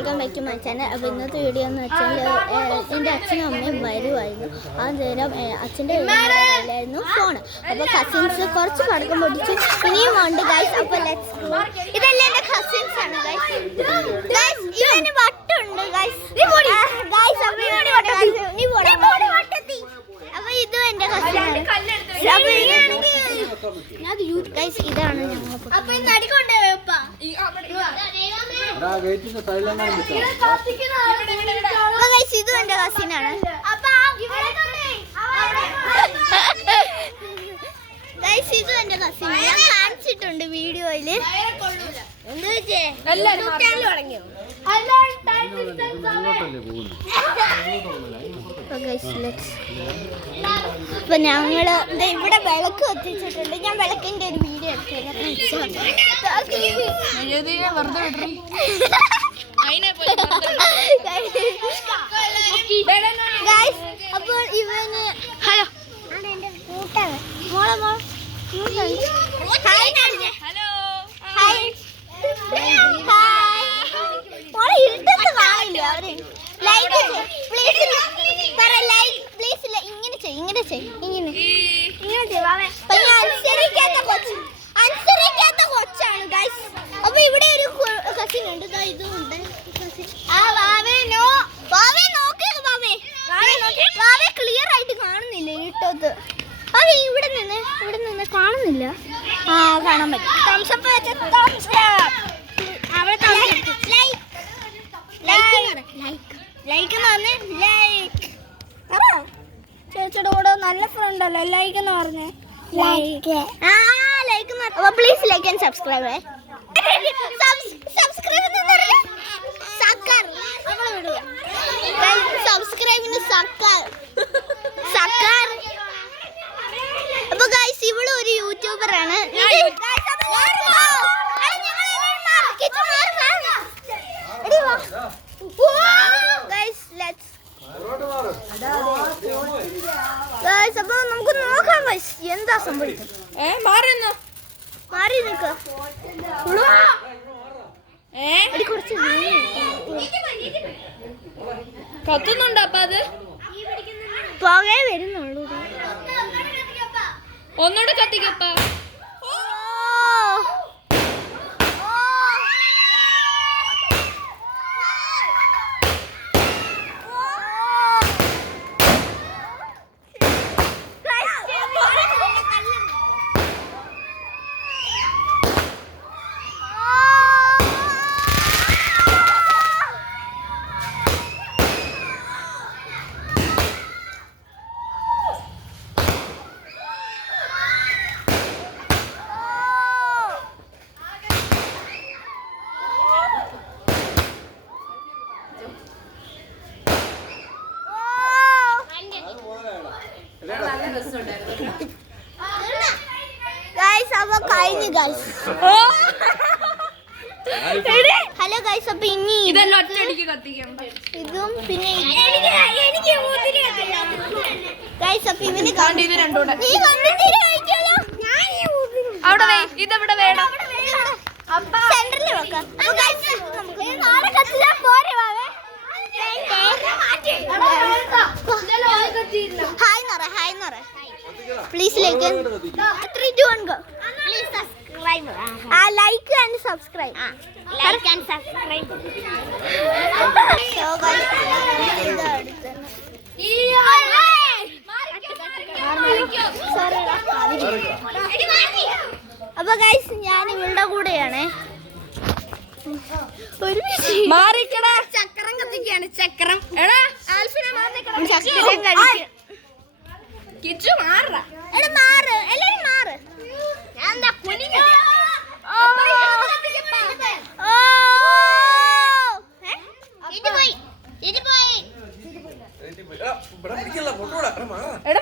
Welcome back to my channel. അപ്പോൾ ഇന്നത്തെ video എന്ന് വെച്ചാൽ എൻ്റെ അച്ഛനും അമ്മയും വരുമായിരുന്നു. ആ നേരം അച്ഛൻ്റെ കയ്യിലായിരുന്നു ഫോൺ. അപ്പോൾ കസിൻസ് കുറച്ച് പടക്കം പൊടിച്ചു, ഇനിയും ഉണ്ട് ഗൈസ്. അപ്പോൾ ലെറ്റ്സ് ഗോ. ഇതെല്ലാം എൻ്റെ കസിൻസ് ആണ് ഗൈസ്. ഇതിന് വട്ടുണ്ട് ഗൈസ്. അപ്പോൾ ഇതും എൻ്റെ കസിനാണ്. ഇതാണ് ഞങ്ങൾ ഇതും എന്റെ കസിനാണ്. ഇതും എന്റെ കസിൻ ഞാൻ കാണിച്ചിട്ടുണ്ട് വീഡിയോയില്. അപ്പൊ ഞങ്ങള് ഇവിടെ വിളക്ക് കത്തിച്ചിട്ടുണ്ട്. ഞാൻ വിളക്കിന്റെ ഒരു വീഡിയോ അപ്പോൾ ഇവന് ഹലോ കൂട്ടാണ് മോളെ മോളെ ഇരുട്ടത്ത് കാണില്ല. ഇങ്ങനെ അനുസരിക്കാത്ത കൊച്ചാണ് ഗൈസ്. അപ്പൊ ഇവിടെ ഒരു കസിൻ ഉണ്ട്. ഇതും ഉണ്ട് ക്ലിയർ ആയിട്ട് കാണുന്നില്ല ഇരുട്ടത്ത്. അത് ഇവിടെ നിന്ന് കാണുന്നില്ല. ആ കാണാൻ പറ്റും. ചേച്ചിയുടെ കൂടെ നല്ല ഫ്രണ്ട് അല്ലേ ലൈക്ക് എന്ന് പറഞ്ഞേ. Like please like and subscribe. സബ്സ്ക്രൈബിന് അപ്പൊ ഗൈസ് ഇവള് ഒരു യൂട്യൂബർ ആണ്. അപ്പൊ നമുക്ക് നോക്കാം എന്താ സംഭവിക്കും. മാറി നിക്ക കുറച്ച് കത്തുന്നുണ്ടോ? അപ്പൊ അത് പുകയെ വരുന്നുള്ളൂ. ഒന്നുകൂടെ കത്തിക്കപ്പ. Hello guys. അപ്പൊ ഇനി ഇതും പിന്നെ ഗൈസ് അപ്പൊ ഇവന് സെന്ററിൽ വെക്കാം. ഹായ് നറ please like 3 2 1 go. Please subscribe. Like and subscribe. Like and subscribe. So guys ഇത് അടുത്ത് അപ്പൊ ഗൈസ് ഞാൻ ഇവളുടെ കൂടെയാണ്. ചക്രം കത്തിക്കാണ്. ചക്രം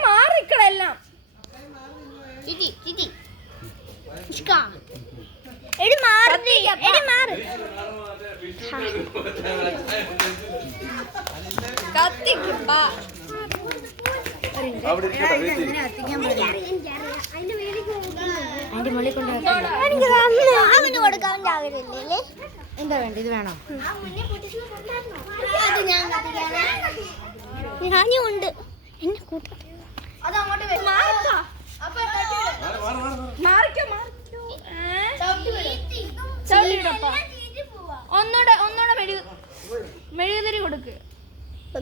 മാറിക്കടെല്ലാം കത്തിക്കുമ്പോ അവന് കൊടുക്കാൻ ആഗ്രഹമില്ലേ? എന്താ വേണ്ട ഇത് വേണോ? ഞാനും ഉണ്ട് എന്നെ കൂട്ട ഒന്നൂടെ മെഴുകുതിരി കൊടുക്ക്.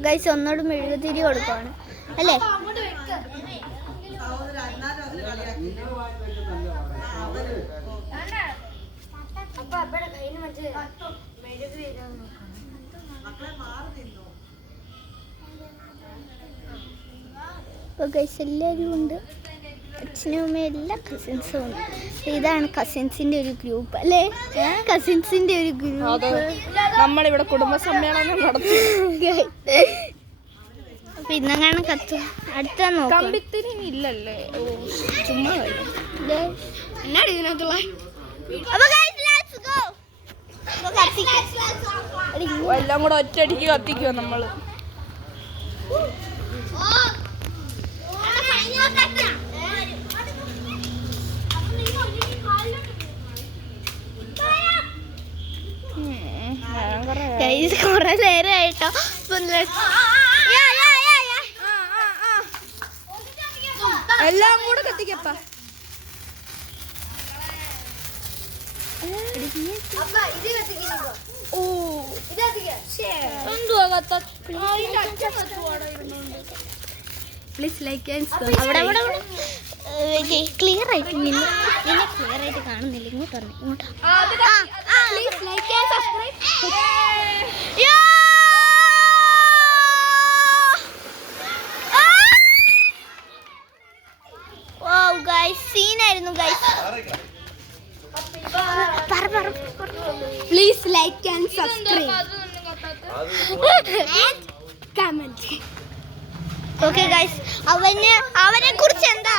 ഗൈസ് ഒന്നോട് മെഴുകുതിരി കൊടുക്കുവാണ് അല്ലേ? അപ്പോൾ ഗൈസ് എല്ലാവരും ഉണ്ട്, അച്ഛനും അമ്മയും എല്ലാ കസിൻസും ഉണ്ട്. ഇതാണ് കസിൻസിൻ്റെ ഒരു ഗ്രൂപ്പ് അല്ലേ? കസിൻസിൻ്റെ ഒരു ഗ്രൂപ്പ്. നമ്മളിവിടെ കുടുംബസമ്മേളനം നടത്തി. അപ്പൊ ഇന്നെങ്ങാണ് കത്ത് അടുത്ത നോക്കാം. കമ്പിത്തിരി ഇല്ലല്ലേ? ഓ ചുമ്മാ എന്നാടി ഇതിനകത്തുള്ള എല്ലാം കൂടെ ഒറ്റയടിക്ക് കത്തിക്കുവോ നമ്മള്? കൊറേ നേരമായിട്ടോ. എല്ലാം കൂടെ കത്തിക്കപ്പ. പ്ലീസ് ലൈക്ക് ക്ലിയർ ആയിട്ട് നിന്നെ ക്ലിയർ ആയിട്ട് കാണുന്നില്ല. ഇങ്ങോട്ട് പറഞ്ഞു ഇങ്ങോട്ടാ. Please like and subscribe. സീനായിരുന്നു guys. Please like and subscribe. Comment. Okay guys, അവനെ കുറിച്ച് എന്താ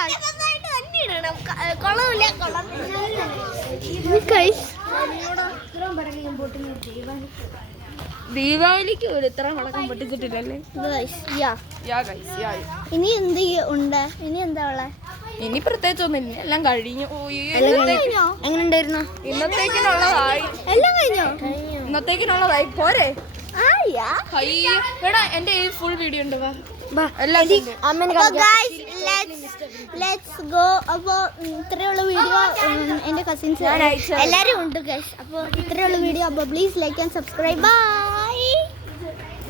ദീപാവലിക്ക് ഒരു ഇത്ര മുളക്കം പൊട്ടിച്ചിട്ടില്ലല്ലേ? ഇനി എന്ത് ഉണ്ട്? ഇനി എന്താ ഉള്ളെ? ഇനി പ്രത്യേകിച്ചൊന്നുമില്ല, എല്ലാം കഴിഞ്ഞു. എങ്ങനെ ഉണ്ടായിരുന്നു? ഇന്നത്തേക്കിനുള്ളതായി. എല്ലാം കഴിഞ്ഞോ? ഇന്നത്തേക്കിനുള്ളതായി പോരെ? എടാ എന്റെ ഈ ഫുൾ വീഡിയോ ഉണ്ട്. അപ്പോൾ ഇത്രയുള്ള വീഡിയോ എൻ്റെ കസിൻസ് എല്ലാവരും ഉണ്ട് ഗൈസ്. അപ്പോൾ ഇത്രയുള്ള വീഡിയോ. അപ്പോൾ please like and subscribe. By.